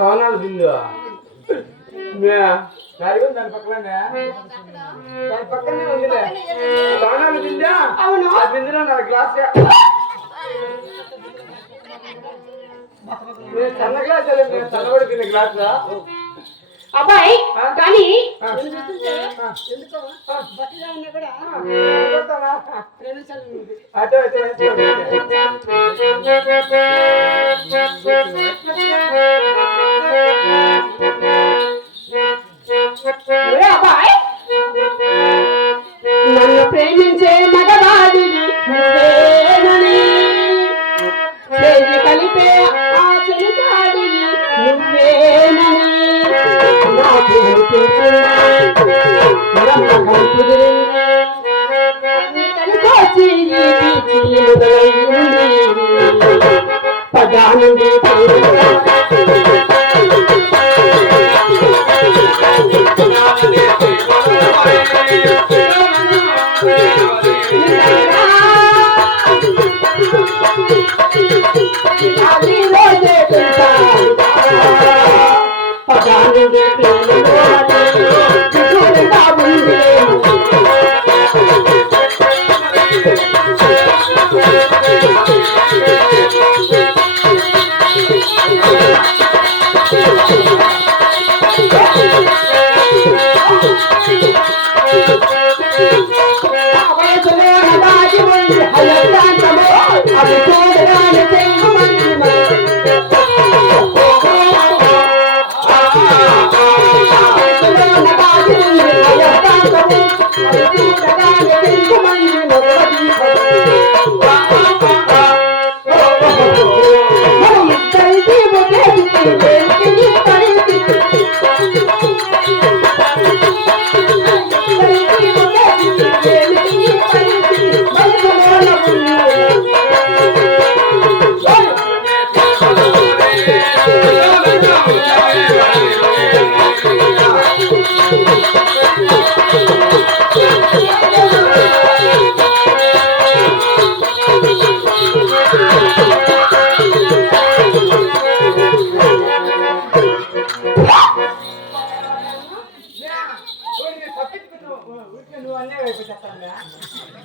సవనాలు బిందు దాని పక్కనే దాని పక్కనే ఉందిలే సవనాలు బిందా. అవును ఆ బిందులో నా గ్లాస్ సన్న గ్లాస్ సన్నబడిపోయిన గ్లాస్. అబ్బాయి కానీ అబ్బాయి నన్ను ప్రేమించే మగవాడి కలిపే ఆ చెలికాడి నువ్వేనని పదానంది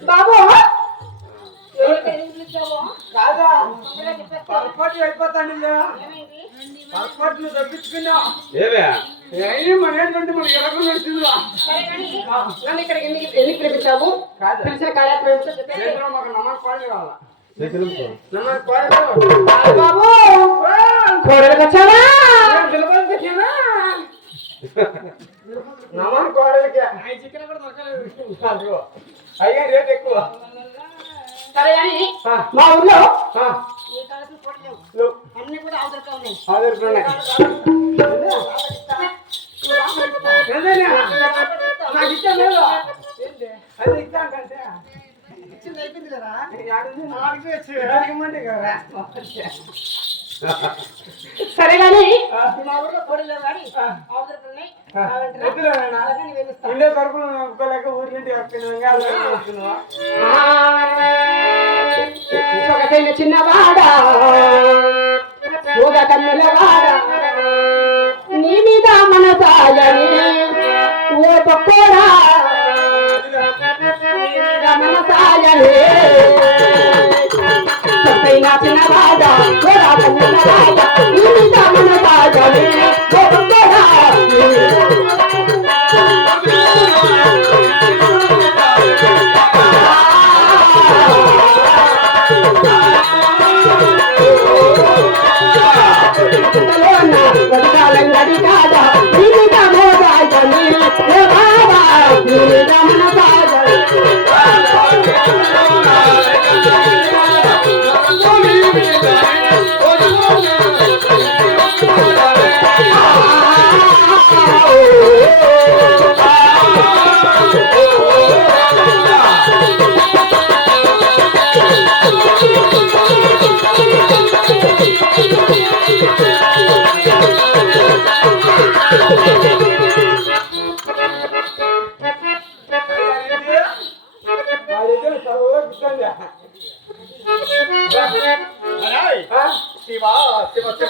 బాబు కాదా పొరపాటు అయిపోతాను పొరపాటు తప్పించుకున్నా మన నన్ను ఇక్కడ ఎందుకు పిలిపించావు? పిలిచిన కార్యక్రమం మాకు నమ్మకం కోడలు కావాలా బాబు కోడలు వచ్చావా? నమ్మకం కోడలికి అయ్యా రేట్ ఎక్కువ. సరే అని మా ఊర్లో అన్ని కూడా ఆదరిస్తున్నాయి. నాకు ఇష్టం లేదు అది ఇస్తాంటే ఇచ్చింది అయిపోయింది కదా సరే కానీ ఉండే తరపున ఒక్కలేక ఊరి నుండి ఒకటైన చిన్నవాడ సూద కన్నులవాడ నీ మీద మనసాయని ఓ పక్కోడా మనసాయని చెప్పైన చిన్నవాడ సూద కన్నులవాడ నీ మీద మనసాయని ఓ పక్కోడా శివ